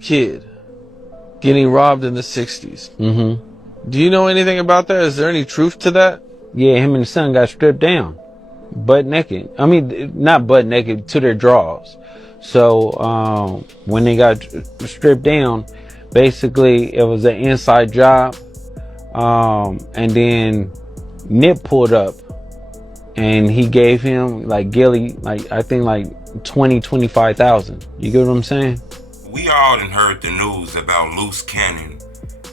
kid getting robbed in the 60s. Mm-hmm. Do you know anything about that? Is there any truth to that? Yeah, him and his son got stripped down. Butt naked. I mean, not butt naked, to their drawers. So, when they got stripped down, basically it was an inside job. And then Nip pulled up and he gave him, like, Gillie, like, I think like 25,000. You get what I'm saying? We all done heard the news about Luce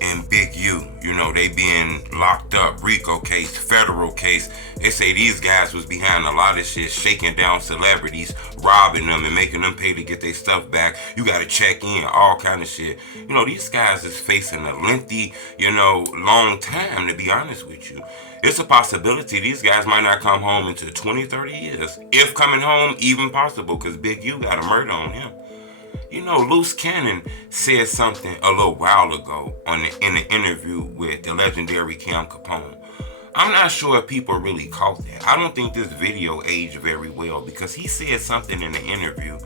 and Big U. You know, they being locked up, RICO case, federal case. They say these guys was behind a lot of shit, shaking down celebrities, robbing them and making them pay to get their stuff back. You gotta check in, all kind of shit. You know, these guys is facing a lengthy, long time, to be honest with you. It's a possibility these guys might not come home until 20, 30 years. If coming home even possible, because Big U got a murder on him. You know, Luce Cannon said something a little while ago in an interview with the legendary Capone. I'm not sure if people really caught that. I don't think this video aged very well, because he said something in the interview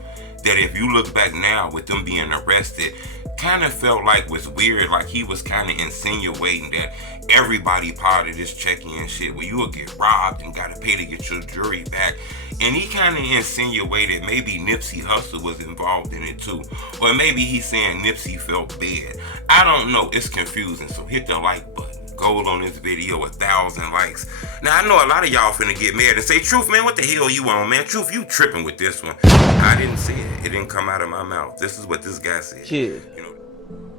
that, if you look back now with them being arrested, kind of felt like was weird. Like he was kind of insinuating that everybody part of this check-in shit where you will get robbed and gotta pay to get your jewelry back. And he kind of insinuated maybe Nipsey Hussle was involved in it too. Or maybe he's saying Nipsey felt bad. I don't know. It's confusing. So hit the like button. Gold on this video, 1,000 likes. Now, I know a lot of y'all finna get mad and say, Truth, man, what the hell you on, man? Truth, you tripping with this one. I didn't say it. It didn't come out of my mouth. This is what this guy said. Kid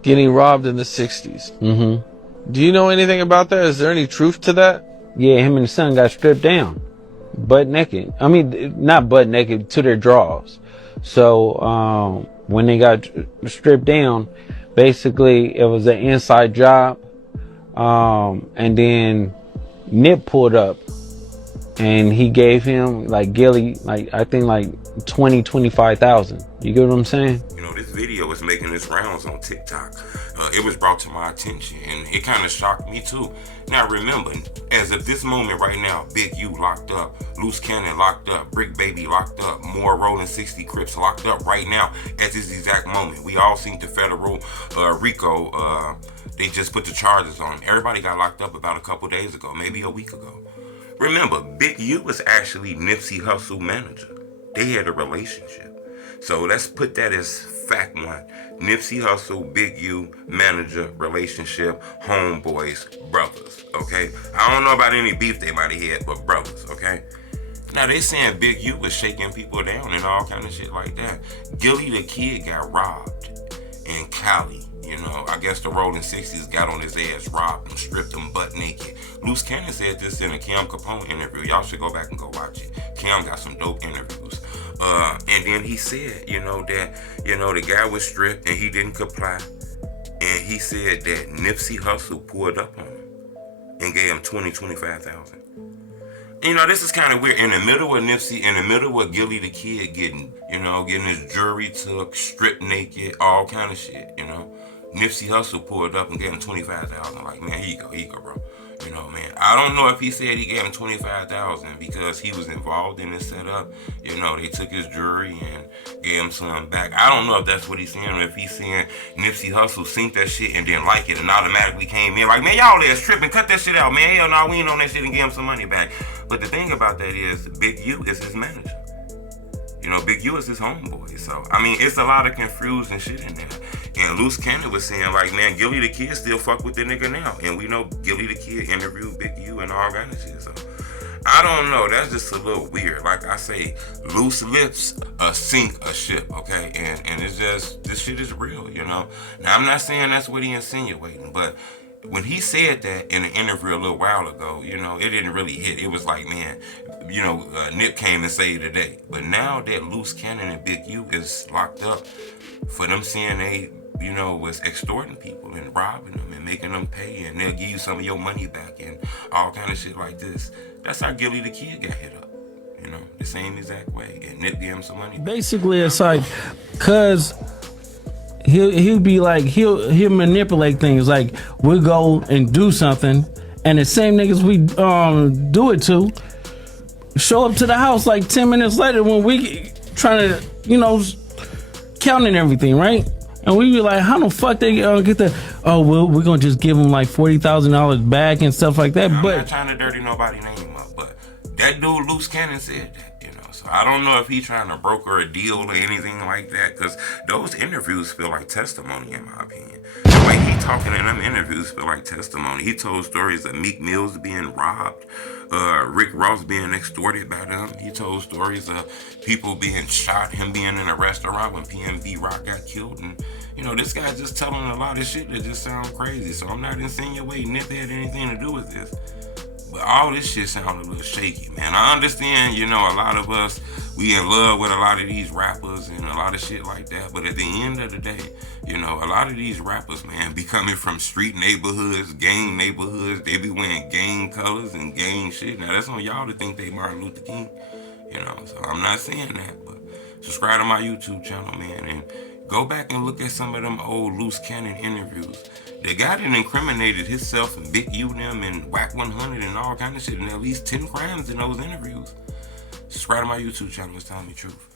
getting robbed in the 60s. Mm-hmm. Do you know anything about that? Is there any truth to that? Yeah, him and his son got stripped down. Butt naked. I mean, not butt naked, to their drawers. So, when they got stripped down, basically it was an inside job. And then Nip pulled up and he gave him, like, Gillie, like, I think like 25,000. You get what I'm saying? You know, this video is making its rounds on TikTok. It was brought to my attention and it kind of shocked me too. Now remember, as of this moment right now, Big U locked up, Luce Cannon locked up, Brick Baby locked up, more Rolling 60 Crips locked up right now at this exact moment. We all seen the federal RICO, they just put the charges on. Everybody got locked up about a couple days ago, maybe a week ago. Remember, Big U was actually Nipsey Hussle manager. They had a relationship. So let's put that as fact one. Nipsey Hussle, Big U, manager, relationship, homeboys, brothers, okay? I don't know about any beef they might have had, but brothers, okay? Now they saying Big U was shaking people down and all kind of shit like that. Gillie the Kid got robbed in Cali. You know, I guess the Rolling 60s got on his ass, robbed him, stripped him butt naked. Luce Cannon said this in a Capone interview. Y'all should go back and go watch it. Cam got some dope interviews. And then he said, that, the guy was stripped and he didn't comply. And he said that Nipsey Hussle pulled up on him and gave him 25,000. This is kind of weird. In the middle of Nipsey, in the middle of Gillie the Kid getting his jewelry took, stripped naked, all kind of shit, Nipsey Hussle pulled up and gave him 25,000. Like, man, here you go, bro. Man, I don't know if he said he gave him 25,000 because he was involved in this setup. They took his jewelry and gave him some back. I don't know if that's what he's saying, or if he's saying Nipsey Hussle synced that shit and didn't like it and automatically came in like, man, y'all ass tripping, cut that shit out, man. Hell no, we ain't on that shit, and give him some money back. But the thing about that is, Big U is his manager. Big U is his homeboy. So, I mean, it's a lot of confusing shit in there. And Luce Cannon was saying, like, man, Gillie the Kid still fuck with the nigga now. And we know Gillie the Kid interviewed Big U and all kind of shit. So, I don't know. That's just a little weird. Like I say, loose lips sink a ship, okay? And it's just, this shit is real, Now, I'm not saying that's what he insinuating, but when he said that in an interview a little while ago, it didn't really hit. It was like, man, Nip came and saved the day. But now that Luce Cannon and Big U is locked up for them saying they, was extorting people and robbing them and making them pay, and they'll give you some of your money back and all kind of shit like this. That's how Gillie the Kid got hit up. The same exact way. And Nip gave him some money back. Basically, it's like, cause he'll be like, he'll manipulate things. Like, we'll go and do something, and the same niggas we do it to show up to the house like 10 minutes later when we trying to, counting everything, right? And we be like, how the fuck they get the? Oh, well, we're gonna just give them like $40,000 back and stuff like that. I'm but not trying to dirty nobody's name up, but that dude Luce Cannon said that. So I don't know if he's trying to broker a deal or anything like that, because those interviews feel like testimony, in my opinion. The way he talking in them interviews feel like testimony. He told stories of Meek Mills being robbed, Rick Ross being extorted by them. He told stories of people being shot, him being in a restaurant when PNB Rock got killed. And, this guy's just telling a lot of shit that just sounds crazy. So I'm not insinuating Nip had anything to do with this. But all this shit sounds a little shaky, man. I understand, a lot of us, we in love with a lot of these rappers and a lot of shit like that. But at the end of the day, a lot of these rappers, man, be coming from street neighborhoods, gang neighborhoods. They be wearing gang colors and gang shit. Now, that's on y'all to think they Martin Luther King, So I'm not saying that, but subscribe to my YouTube channel, man, and go back and look at some of them old Luce Cannon interviews. The guy that incriminated himself and Big U them and Whack 100 and all kind of shit, and at least 10 crimes in those interviews. Subscribe to my YouTube channel. It's telling me truth.